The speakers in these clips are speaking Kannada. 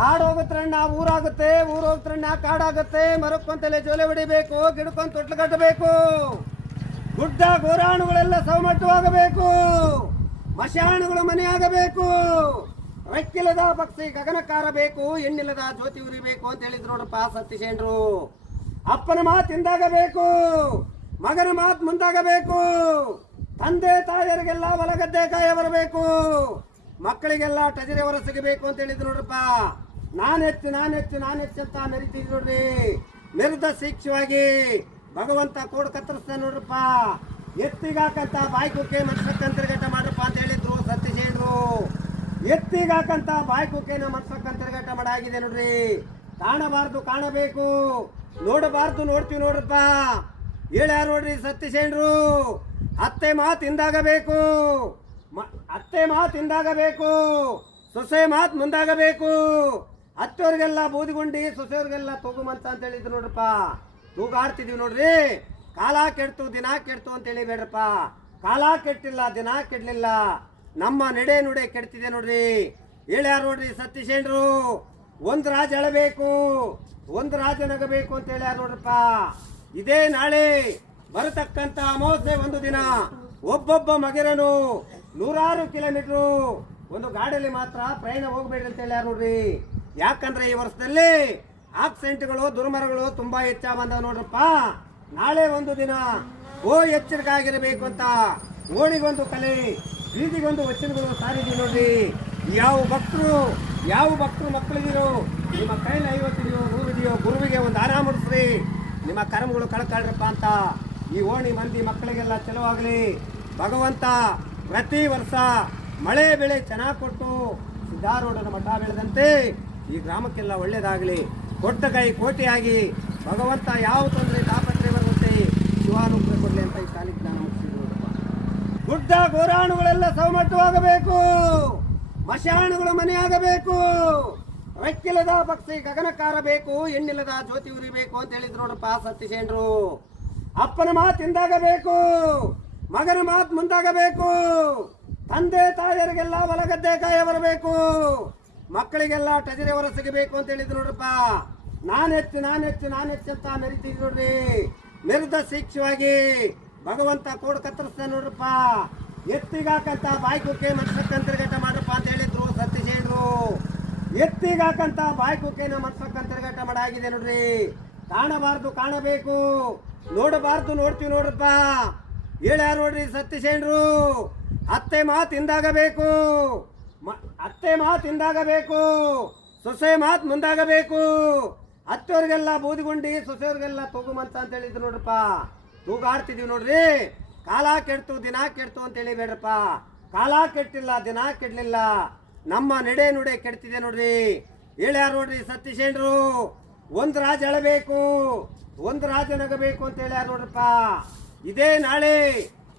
ಕಾಡು ಹೋಗುತ್ತಣ್ಣ ಊರಾಗುತ್ತೆ, ಊರು ಹೋಗ್ತಣ್ಣ ಕಾಡಾಗುತ್ತೆ. ಮರಕ್ಕೊಂತಲೇ ಜೋಲೆ ಹೊಡಿಬೇಕು, ಗಿಡಕ್ಕೊಂದು ತೊಟ್ಲು ಕಟ್ಟಬೇಕು. ಗುಡ್ಡ ಗೋರಾಣುಗಳೆಲ್ಲ ಸವಮಟ್ಟವಾಗಬೇಕು, ಮಶಾಣುಗಳು ಮನೆಯಾಗಬೇಕು. ರೆಕ್ಕಿಲ್ಲದ ಪಕ್ಷಿ ಗಗನಕ್ಕಾರಬೇಕು, ಹೆಣ್ಣಿಲ್ಲದ ಜ್ಯೋತಿ ಉರಿಬೇಕು ಅಂತ ಹೇಳಿದ್ರು ನೋಡಪ್ಪ ಸತ್ಯಸೇನರು. ಅಪ್ಪನ ಮಾತು ಹಿಂದಾಗಬೇಕು, ಮಗನ ಮಾತು ಮುಂದಾಗಬೇಕು. ತಂದೆ ತಾಯಿಯರಿಗೆಲ್ಲ ಹೊಲಗದ್ದೆ ಕಾಯ ಬರಬೇಕು, ಮಕ್ಕಳಿಗೆಲ್ಲ ಟಜರೆ ಹೊರ ಸಿಗಬೇಕು ಅಂತ ಹೇಳಿದ್ರು ನೋಡ್ರಪ್ಪ. ನಾನೆಚ್ಚು ಅಂತ ಮೆರಿತಿದ್ರು ನೋಡ್ರಿ. ಮೆರೆದ ಶಿಕ್ಷವಾಗಿ ಭಗವಂತ ಕೋಡ್ ಕತ್ತರಿಸ್ತಾನೆ ನೋಡ್ರಪ್ಪ. ಎತ್ತಿಗಾಕಂತ ಬಾಯ್ಕುಕ್ಕೆ ಮನ್ಸಕ್ಕಂತರ್ಗಟ ಮಾಡ್ರಪ್ಪ ಅಂತ ಹೇಳಿದ್ರು ಸತ್ಯಸೇನರು. ಎತ್ತಿಗಾಕಂತ ಬಾಯ್ಕುಕ್ಕೆನ ಮನ್ಸಕ್ಕಂತರ್ಗಟ ಮಾಡಾಗಿದೆ ನೋಡ್ರಿ. ಕಾಣಬಾರ್ದು ಕಾಣಬೇಕು, ನೋಡಬಾರ್ದು ನೋಡ್ತೀವಿ ನೋಡ್ರಪ್ಪ. ಹೇಳ್ಯಾರ ನೋಡ್ರಿ ಸತ್ಯಸೇನರು. ಅತ್ತೆ ಮಾತು ಹಿಂದಾಗಬೇಕು, ಅತ್ತೆ ಮಾತು ಹಿಂದಾಗಬೇಕು, ಸೊಸೆ ಮಾತು ಮುಂದಾಗಬೇಕು. ಅತ್ತವ್ರಿಗೆಲ್ಲ ಬೂದಿಗುಂಡಿ, ಸೊಸೆಯವ್ರಿಗೆಲ್ಲ ತೂಗುಮಂತ ಅಂತ ಹೇಳಿದ್ರು ನೋಡ್ರಪ್ಪ. ತೂಗಾಡ್ತಿದೀವಿ ನೋಡ್ರಿ. ಕಾಲ ಕೆಡ್ತು ದಿನ ಕೆಡ್ತು ಅಂತ ಹೇಳಿಬೇಡ್ರಪ್ಪ. ಕಾಲ ಕೆಟ್ಟಿಲ್ಲ, ದಿನ ಕೆಡ್ಲಿಲ್ಲ, ನಮ್ಮ ನಡೆ ನುಡೆ ಕೆಡ್ತಿದೆ ನೋಡ್ರಿ. ಹೇಳ್ಯಾರ ನೋಡ್ರಿ ಸತ್ಯಸೇನರು. ಒಂದು ರಾಜ ಅಳಬೇಕು, ಒಂದು ರಾಜ ನಗಬೇಕು ಅಂತ ಹೇಳ್ಯಾರ ನೋಡ್ರಪ್ಪ. ಇದೇ ನಾಳೆ ಬರತಕ್ಕಂತ ಅಮಾವಾಸ್ಯೆ ಒಂದು ದಿನ ಒಬ್ಬೊಬ್ಬ ಮಗಿರನು 100 ಕಿಲೋಮೀಟರ್ ಒಂದು ಗಾಡಿಯಲ್ಲಿ ಮಾತ್ರ ಪ್ರಯಾಣ ಹೋಗ್ಬೇಡ್ರಿ ಅಂತ ಹೇಳ್ಯಾರ ನೋಡ್ರಿ. ಯಾಕಂದ್ರೆ ಈ ವರ್ಷದಲ್ಲಿ ಆಕ್ಸಿಡೆಂಟ್ಗಳು ದುರ್ಮರಗಳು ತುಂಬಾ ಹೆಚ್ಚಾಗಿ ಬಂದಾವ ನೋಡ್ರಪ್ಪ. ನಾಳೆ ಒಂದು ದಿನ ಎಚ್ಚರಿಕೆ ಆಗಿರಬೇಕು ಅಂತ ಓಣಿಗೊಂದು ಕಲೆ, ಬೀದಿಗೊಂದು ವಚನಗಳು ಸಾರಿದೀವಿ ನೋಡ್ರಿ. ಯಾವ ಭಕ್ತರು ಮಕ್ಕಳಿದೀರೋ, ನಿಮ್ಮ ಕೈಲಿ 50 ಇದೆಯೋ 100 ಇದೆಯೋ, ಗುರುವಿಗೆ ಒಂದು ಆರಾಮ ಮುಡಿಸ್ರಿ, ನಿಮ್ಮ ಕರ್ಮಗಳು ಕಳ್ಕೊಳ್ರಪ್ಪ ಅಂತ ಈ ಓಣಿ ಮಂದಿ ಮಕ್ಕಳಿಗೆಲ್ಲ ಚಲುವಾಗಲಿ. ಭಗವಂತ ಪ್ರತಿ ವರ್ಷ ಮಳೆ ಬೆಳೆ ಚೆನ್ನಾಗಿ ಕೊಟ್ಟು ಸಿದ್ಧಾರೂಢನ ಮಠ ಬೆಳೆದಂತೆ ಈ ಗ್ರಾಮಕ್ಕೆಲ್ಲ ಒಳ್ಳೇದಾಗಲಿ. ಕೊಟ್ಟ ಕೈ ಕೋಟಿಯಾಗಿ ಭಗವಂತ ಯಾವ ತೊಂದರೆ ತಾಪತ್ರೆ ಬರುತ್ತೆ ಶಿವಾನುಗ್ರಹ ಕೊಡಲಿ ಅಂತ ಈ ಕಾಲಿಗೆ ನಾನು ಮುಗಿಸಿದ್ರು. ಗುಡ್ಡ ಗೋರಾಣುಗಳೆಲ್ಲ ಸವಮಟ್ಟವಾಗಬೇಕು, ಮಶಾಣುಗಳು ಮನೆಯಾಗಬೇಕು. ರೆಕ್ಕಿಲ್ಲದ ಪಕ್ಷಿ ಗಗನಕ್ಕಾರಬೇಕು, ಹೆಣ್ಣಿಲ್ಲದ ಜ್ಯೋತಿ ಉರಿಬೇಕು ಅಂತ ಹೇಳಿದ್ರು ನೋಡಪ್ಪ ಸತ್ಯಸೇನರು. ಅಪ್ಪನ ಮಾತು ಹಿಂದಾಗಬೇಕು, ಮಗನ ಮಾತು ಮುಂದಾಗಬೇಕು. ತಂದೆ ತಾಯಿಯರಿಗೆಲ್ಲ ಹೊಲಗದ್ದೆ ಕಾಯ ಬರಬೇಕು, ಮಕ್ಕಳಿಗೆಲ್ಲ ಟಜರೆ ಹೊರ ಸಿಗಬೇಕು ಅಂತ ಹೇಳಿದ್ರು ನೋಡ್ರಪ್ಪ. ನಾನೆಚ್ಚು ಅಂತ ಮೆರಿತಿದ್ರು ನೋಡ್ರಿ. ಮೆರೆದ ಶಿಕ್ಷವಾಗಿ ಭಗವಂತ ಕೋಡ್ ಕತ್ತರಿಸ್ತಾನೆ ನೋಡ್ರಪ್ಪ. ಎತ್ತಿಗಾಕಂತ ಬಾಯ್ಕುಕ್ಕೆ ಮನ್ಸಕ್ಕಂತರ್ಗಟ ಮಾಡ್ರಪ್ಪ ಅಂತ ಹೇಳಿದ್ರು ಸತ್ಯಸೇನರು. ಎತ್ತಿಗಾಕಂತ ಬಾಯ್ಕುಕ್ಕೆನ ಮನ್ಸಕ್ಕಂತರ್ಗಟ ಮಾಡಾಗಿದೆ ನೋಡ್ರಿ. ಕಾಣಬಾರ್ದು ಕಾಣಬೇಕು, ನೋಡಬಾರ್ದು ನೋಡ್ತೀವಿ ನೋಡ್ರಪ್ಪ. ಹೇಳ್ಯಾರ ನೋಡ್ರಿ ಸತ್ಯಸೇನರು. ಅತ್ತೆ ಮಾತು ಹಿಂದಾಗಬೇಕು, ಅತ್ತೆ ಮಾತು ಹಿಂದಾಗಬೇಕು, ಸೊಸೆ ಮಾತು ಮುಂದಾಗಬೇಕು. ಅತ್ತವ್ರಿಗೆಲ್ಲ ಬೂದಿಗುಂಡಿ, ಸೊಸೆಯವ್ರಿಗೆಲ್ಲ ತೂಗುಮಂತ ಅಂತ ಹೇಳಿದ್ರು ನೋಡ್ರಪ್ಪ. ತೂಗಾಡ್ತಿದೀವಿ ನೋಡ್ರಿ. ಕಾಲ ಕೆಡ್ತು ದಿನ ಕೆಡ್ತು ಅಂತ ಹೇಳಿಬೇಡ್ರಪ್ಪ. ಕಾಲ ಕೆಟ್ಟಿಲ್ಲ, ದಿನ ಕೆಡ್ಲಿಲ್ಲ, ನಮ್ಮ ನಡೆ ನುಡೆ ಕೆಡ್ತಿದೆ ನೋಡ್ರಿ. ಹೇಳ್ಯಾರ ನೋಡ್ರಿ ಸತ್ಯಸೇನರು. ಒಂದು ರಾಜ ಅಳಬೇಕು, ಒಂದು ರಾಜ ನಗಬೇಕು ಅಂತ ಹೇಳ್ಯಾರ ನೋಡ್ರಪ್ಪ. ಇದೇ ನಾಳೆ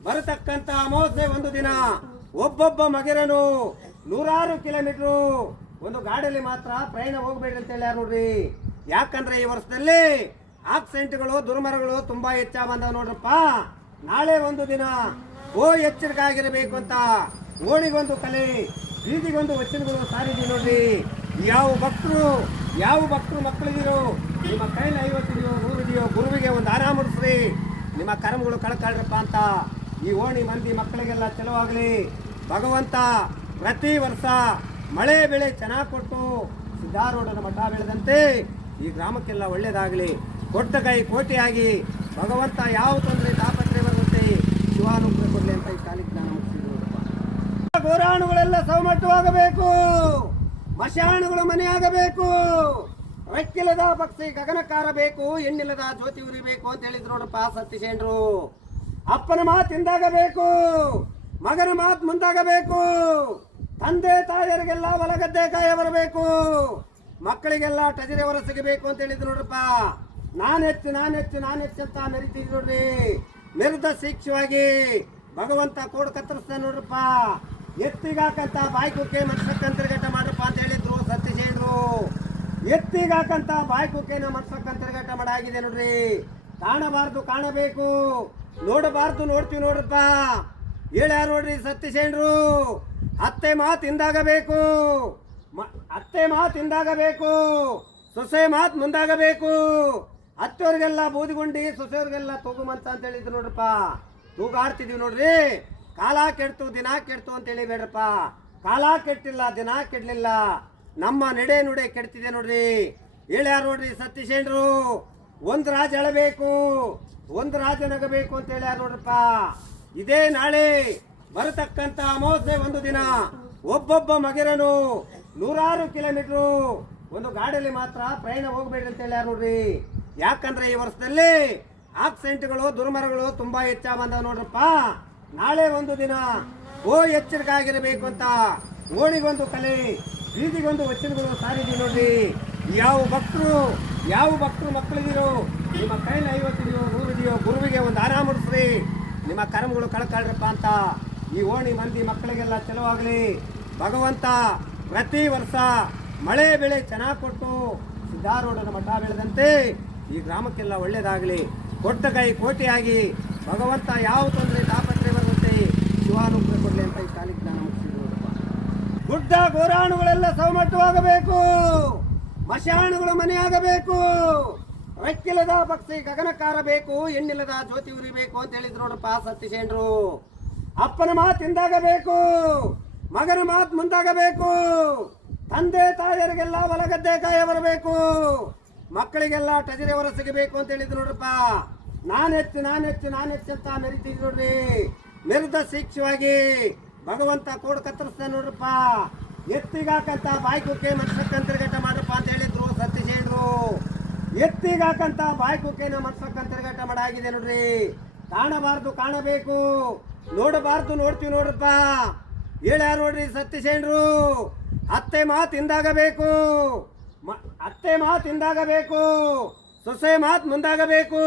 ಬರತಕ್ಕಂತ ಅಮಾವಾಸ್ಯೆ ಒಂದು ದಿನ ಒಬ್ಬೊಬ್ಬ ಮಗಿರನು 100 ಕಿಲೋಮೀಟರ್ ಒಂದು ಗಾಡಿಯಲ್ಲಿ ಮಾತ್ರ ಪ್ರಯಾಣ ಹೋಗ್ಬೇಡ್ರಿ ಅಂತ ಹೇಳ್ಯಾರ ನೋಡ್ರಿ. ಯಾಕಂದ್ರೆ ಈ ವರ್ಷದಲ್ಲಿ ಆಕ್ಸಿಡೆಂಟ್ಗಳು ದುರ್ಮರಗಳು ತುಂಬಾ ಹೆಚ್ಚಾಗಿ ಬಂದಾವ ನೋಡ್ರಪ್ಪ. ನಾಳೆ ಒಂದು ದಿನ ಎಚ್ಚರಿಕೆ ಆಗಿರಬೇಕು ಅಂತ ಓಣಿಗೊಂದು ಕಲೆ, ಬೀದಿಗೊಂದು ವಚನಗಳು ಸಾರಿದೀವಿ ನೋಡ್ರಿ. ಯಾವ ಭಕ್ತರು ಮಕ್ಕಳಿದೀರೋ, ನಿಮ್ಮ ಕೈಲಿ 50 ಇದೆಯೋ 100 ಇದೆಯೋ, ಗುರುವಿಗೆ ಒಂದು ಆರಾಮ ಮುಡಿಸ್ರಿ, ನಿಮ್ಮ ಕರ್ಮಗಳು ಕಳ್ಕೊಳ್ರಪ್ಪ ಅಂತ ಈ ಓಣಿ ಮಂದಿ ಮಕ್ಕಳಿಗೆಲ್ಲ ಚಲುವಾಗಲಿ. ಭಗವಂತ ಪ್ರತಿ ವರ್ಷ ಮಳೆ ಬೆಳೆ ಚೆನ್ನಾಗಿ ಕೊಟ್ಟು ಸಿದ್ಧಾರೂಢನ ಮಠ ಬೆಳೆದಂತೆ ಈ ಗ್ರಾಮಕ್ಕೆಲ್ಲ ಒಳ್ಳೇದಾಗಲಿ. ಕೊಟ್ಟ ಕೈ ಕೋಟಿಯಾಗಿ ಭಗವಂತ ಯಾವ ತೊಂದರೆ ತಾಪತ್ರೆ ಬರುತ್ತೆ ಶಿವಾನುಗ್ರಹ ಕೊಡಲಿ ಅಂತ ಈ ಕಾಲಿಗೆ ನಾನು ಮುಗಿಸಿದ್ರು. ಗೋರಾಣುಗಳೆಲ್ಲ ಸವಮಟ್ಟವಾಗಬೇಕು, ಮಶಾಣುಗಳು ಮನೆಯಾಗಬೇಕು. ರೆಕ್ಕಿಲ್ಲದ ಪಕ್ಷಿ ಗಗನಕ್ಕಾರಬೇಕು, ಹೆಣ್ಣಿಲ್ಲದ ಜ್ಯೋತಿ ಉರಿಬೇಕು ಅಂತ ಹೇಳಿದ್ರು ನೋಡಪ್ಪ ಸತ್ಯಸೇನರು. ಅಪ್ಪನ ಮಾತು ಹಿಂದಾಗಬೇಕು, ಮಗನ ಮಾತು ಮುಂದಾಗಬೇಕು. ತಂದೆ ತಾಯಿಯರಿಗೆಲ್ಲ ಹೊಲಗದ್ದೆ ಕಾಯ ಬರಬೇಕು, ಮಕ್ಕಳಿಗೆಲ್ಲ ಟಜರೆ ಹೊರ ಸಿಗಬೇಕು ಅಂತ ಹೇಳಿದ್ರು ನೋಡ್ರಪ್ಪ. ನಾನೆಚ್ಚು ಅಂತ ಮೆರಿತಿದ್ರು ನೋಡ್ರಿ. ಮೆರೆದ ಶಿಕ್ಷವಾಗಿ ಭಗವಂತ ಕೋಡ್ ಕತ್ತರಿಸ್ತಾನೆ ನೋಡ್ರಪ್ಪ. ಎತ್ತಿಗಾಕಂತ ಬಾಯ್ಕುಕ್ಕೆ ಮನ್ಸಕ್ಕಂತರ್ಗಟ ಮಾಡ್ರಪ್ಪ ಅಂತ ಹೇಳಿದ್ರು ಸತ್ಯಸೇನರು. ಎತ್ತಿಗಾಕಂತ ಬಾಯ್ಕುಕ್ಕೆನ ಮನ್ಸಕ್ಕಂತರ್ಗಟ ಮಾಡಾಗಿದೆ ನೋಡ್ರಿ. ಕಾಣಬಾರ್ದು ಕಾಣಬೇಕು, ನೋಡಬಾರ್ದು ನೋಡ್ತೀವಿ ನೋಡ್ರಪ್ಪ. ಹೇಳ್ಯಾರ ನೋಡ್ರಿ ಸತ್ಯಸೇನರು. ಅತ್ತೆ ಮಾತು ಹಿಂದಾಗಬೇಕು, ಅತ್ತೆ ಮಾತಿಂದಾಗಬೇಕು, ಸೊಸೆ ಮಾತು ಮುಂದಾಗಬೇಕು. ಅತ್ತವ್ರಿಗೆಲ್ಲ ಬೂದಿಗುಂಡಿ, ಸೊಸೆಯವ್ರಿಗೆಲ್ಲ ತೂಗುಮಂತ ಅಂತ ಹೇಳಿದ್ರು ನೋಡ್ರಪ್ಪ. ತೂಗಾಡ್ತಿದೀವಿ ನೋಡ್ರಿ. ಕಾಲ ಕೆಡ್ತು ದಿನ ಕೆಡ್ತು ಅಂತ ಹೇಳಿಬೇಡ್ರಪ್ಪ. ಕಾಲ ಕೆಟ್ಟಿಲ್ಲ, ದಿನ ಕೆಡ್ಲಿಲ್ಲ, ನಮ್ಮ ನಡೆ ನುಡೆ ಕೆಡ್ತಿದೆ ನೋಡ್ರಿ. ಹೇಳ್ಯಾರ ನೋಡ್ರಿ ಸತ್ಯಸೇನರು. ಒಂದು ರಾಜ ಅಳಬೇಕು, ಒಂದು ರಾಜ ನಗಬೇಕು ಅಂತ ಹೇಳ್ಯಾರ ನೋಡ್ರಪ್ಪ. ಇದೇ ನಾಳೆ ಬರತಕ್ಕಂತ ಅಮಾವಾಸ್ಯೆ ಒಂದು ದಿನ ಒಬ್ಬೊಬ್ಬ ಮಗಿರನು 100 ಕಿಲೋಮೀಟರ್ ಒಂದು ಗಾಡಿಯಲ್ಲಿ ಮಾತ್ರ ಪ್ರಯಾಣ ಹೋಗ್ಬೇಡ್ರಿ ಅಂತ ಹೇಳ್ಯಾರ ನೋಡ್ರಿ. ಯಾಕಂದ್ರೆ ಈ ವರ್ಷದಲ್ಲಿ ಆಕ್ಸಿಡೆಂಟ್ಗಳು, ದುರ್ಮರಗಳು ತುಂಬಾ ಹೆಚ್ಚಾಗಿ ಬಂದಾವ ನೋಡ್ರಪ್ಪ. ನಾಳೆ ಒಂದು ದಿನ ಎಚ್ಚರಿಕೆ ಆಗಿರಬೇಕು ಅಂತ ಓಣಿಗೊಂದು ಕಲೆ, ಬೀದಿಗೊಂದು ವಚನಗಳು ಸಾರಿದೀವಿ ನೋಡ್ರಿ. ಯಾವ ಭಕ್ತರು ಮಕ್ಕಳಿದೀರೋ, ನಿಮ್ಮ ಕೈಲಿ 50 ಇದೆಯೋ 100 ಇದೆಯೋ, ಗುರುವಿಗೆ ಒಂದು ಆರಾಮ ಮುಡಿಸ್ರಿ, ನಿಮ್ಮ ಕರ್ಮಗಳು ಕಳ್ಕೊಳ್ರಪ್ಪ ಅಂತ ಈ ಓಣಿ ಮಂದಿ ಮಕ್ಕಳಿಗೆಲ್ಲ ಚಲುವಾಗಲಿ. ಭಗವಂತ ಪ್ರತಿ ವರ್ಷ ಮಳೆ ಬೆಳೆ ಚೆನ್ನಾಗಿ ಕೊಟ್ಟು ಸಿದ್ಧಾರೂಢನ ಮಠ ಬೆಳೆದಂತೆ ಈ ಗ್ರಾಮಕ್ಕೆಲ್ಲ ಒಳ್ಳೇದಾಗಲಿ. ಕೊಟ್ಟ ಕೈ ಕೋಟಿಯಾಗಿ ಭಗವಂತ ಯಾವ ತೊಂದರೆ ತಾಪತ್ರೆ ಬರುತ್ತೆ ಶಿವಾನುಗ್ರಹ ಕೊಡಲಿ ಅಂತ ಈ ಕಾಲಿಗೆ ನಾನು ಮುಗಿಸಿದ್ರು. ಗುಡ್ಡ ಗೋರಾಣುಗಳೆಲ್ಲ ಸವಮಟ್ಟವಾಗಬೇಕು, ಮಶಾಣುಗಳು ಮನೆಯಾಗಬೇಕು, ರೆಕ್ಕಿಲ್ಲದ ಪಕ್ಷಿ ಗಗನಕ್ಕಾರಬೇಕು, ಹೆಣ್ಣಿಲ್ಲದ ಜ್ಯೋತಿ ಉರಿಬೇಕು ಅಂತ ಹೇಳಿದ್ರು ನೋಡಪ್ಪ ಸತ್ಯಸೇನರು. ಅಪ್ಪನ ಮಾತಿಂದಾಗಬೇಕು, ಮಗನ ಮಾತು ಮುಂದಾಗಬೇಕು, ತಂದೆ ತಾಯಿಯರಿಗೆಲ್ಲ ಹೊಲಗದ್ದೆ ಕಾಯ ಬರಬೇಕು, ಮಕ್ಕಳಿಗೆಲ್ಲ ಟಜರಿ ಹೊರ ಸಿಗಬೇಕು ಅಂತ ಹೇಳಿದ್ರು ನೋಡ್ರಪ್ಪ. ನಾನೆಚ್ಚು ಅಂತ ಮೆರಿತಿದ್ರು ನೋಡ್ರಿ. ಮೆರೆದ ಶಿಕ್ಷವಾಗಿ ಭಗವಂತ ಕೋಡ್ ಕತ್ತರಿಸ್ತಾನೆ ನೋಡ್ರಪ್ಪ. ಎತ್ತಿಗಾಕಂತ ಬಾಯ್ಕುಕ್ಕೆ ಮನ್ಸಕ್ಕಂತರ್ಗಟ ಮಾಡ್ರಪ್ಪ ಅಂತ ಹೇಳಿದ್ರು ಸತ್ಯಸೇನರು. ಎತ್ತಿಗಾಕಂತ ಬಾಯ್ಕುಕ್ಕೆನ ಮನ್ಸಕ್ಕಂತರ್ಗಟ ಮಾಡಾಗಿದೆ ನೋಡ್ರಿ. ಕಾಣಬಾರ್ದು ಕಾಣಬೇಕು, ನೋಡಬಾರ್ದು ನೋಡ್ತೀವಿ ನೋಡ್ರಪ್ಪ. ಹೇಳ್ಯಾರ ನೋಡ್ರಿ ಸತ್ಯಸೇನರು. ಅತ್ತೆ ಮಾತಿಂದಾಗಬೇಕು, ಸೊಸೆ ಮಾತು ಮುಂದಾಗಬೇಕು.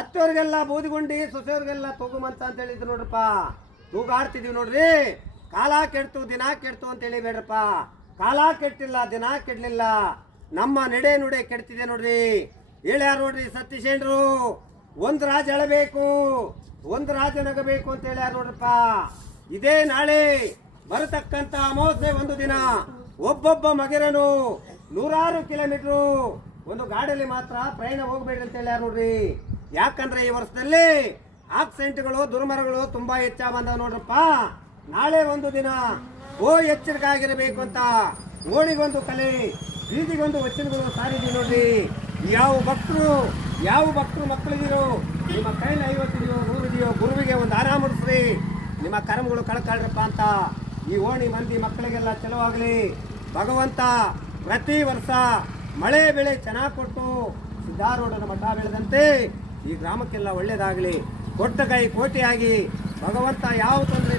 ಅತ್ತವ್ರಿಗೆಲ್ಲ ಬೂದಿಗುಂಡಿ, ಸೊಸೆಯವ್ರಿಗೆಲ್ಲ ತೂಗುಮಂತ ಅಂತ ಹೇಳಿದ್ರು ನೋಡ್ರಪ್ಪ. ತೂಗಾಡ್ತಿದೀವಿ ನೋಡ್ರಿ. ಕಾಲ ಕೆಡ್ತು ದಿನ ಕೆಡ್ತು ಅಂತ ಹೇಳಿಬೇಡ್ರಪ್ಪ. ಕಾಲ ಕೆಟ್ಟಿಲ್ಲ, ದಿನ ಕೆಡ್ಲಿಲ್ಲ, ನಮ್ಮ ನಡೆ ನುಡೆ ಕೆಡ್ತಿದೆ ನೋಡ್ರಿ. ಹೇಳ್ಯಾರ ನೋಡ್ರಿ ಸತ್ಯಸೇನರು. ಒಂದು ರಾಜ ಅಳಬೇಕು, ಒಂದು ರಾಜ ನಗಬೇಕು ಅಂತ ಹೇಳ್ಯಾರ ನೋಡ್ರಪ್ಪ. ಇದೇ ನಾಳೆ ಬರತಕ್ಕಂತ ಅಮಾವಾಸ್ಯೆ ಒಂದು ದಿನ ಒಬ್ಬೊಬ್ಬ ಮಗಿರನು 100 ಕಿಲೋಮೀಟರ್ ಒಂದು ಗಾಡಿಯಲ್ಲಿ ಮಾತ್ರ ಪ್ರಯಾಣ ಹೋಗ್ಬೇಡ್ರಿ ಅಂತ ಹೇಳ್ಯಾರ ನೋಡ್ರಿ. ಯಾಕಂದ್ರೆ ಈ ವರ್ಷದಲ್ಲಿ ಆಕ್ಸಿಡೆಂಟ್ಗಳು, ದುರ್ಮರಗಳು ತುಂಬಾ ಹೆಚ್ಚಾಗಿ ಬಂದಾವ ನೋಡ್ರಪ್ಪ. ನಾಳೆ ಒಂದು ದಿನ ಎಚ್ಚರಿಕೆ ಆಗಿರಬೇಕು ಅಂತ ಓಣಿಗೊಂದು ಕಲೆ, ಬೀದಿಗೊಂದು ವಚನಗಳು ಸಾರಿದೀವಿ ನೋಡ್ರಿ. ಯಾವ ಭಕ್ತರು ಮಕ್ಕಳಿದೀರೋ, ನಿಮ್ಮ ಕೈಲಿ 50 ಇದೆಯೋ 100 ಇದೆಯೋ, ಗುರುವಿಗೆ ಒಂದು ಆರಾಮ ಮುಡಿಸ್ರಿ, ನಿಮ್ಮ ಕರ್ಮಗಳು ಕಳ್ಕೊಳ್ರಪ್ಪ ಅಂತ ಈ ಓಣಿ ಮಂದಿ ಮಕ್ಕಳಿಗೆಲ್ಲ ಚಲುವಾಗಲಿ. ಭಗವಂತ ಪ್ರತಿ ವರ್ಷ ಮಳೆ ಬೆಳೆ ಚೆನ್ನಾಗಿ ಕೊಟ್ಟು ಸಿದ್ಧಾರೂಢನ ಮಠ ಬೆಳೆದಂತೆ ಈ ಗ್ರಾಮಕ್ಕೆಲ್ಲ ಒಳ್ಳೇದಾಗಲಿ. ಕೊಟ್ಟ ಕೈ ಕೋಟಿಯಾಗಿ ಭಗವಂತ ಯಾವ ತೊಂದರೆ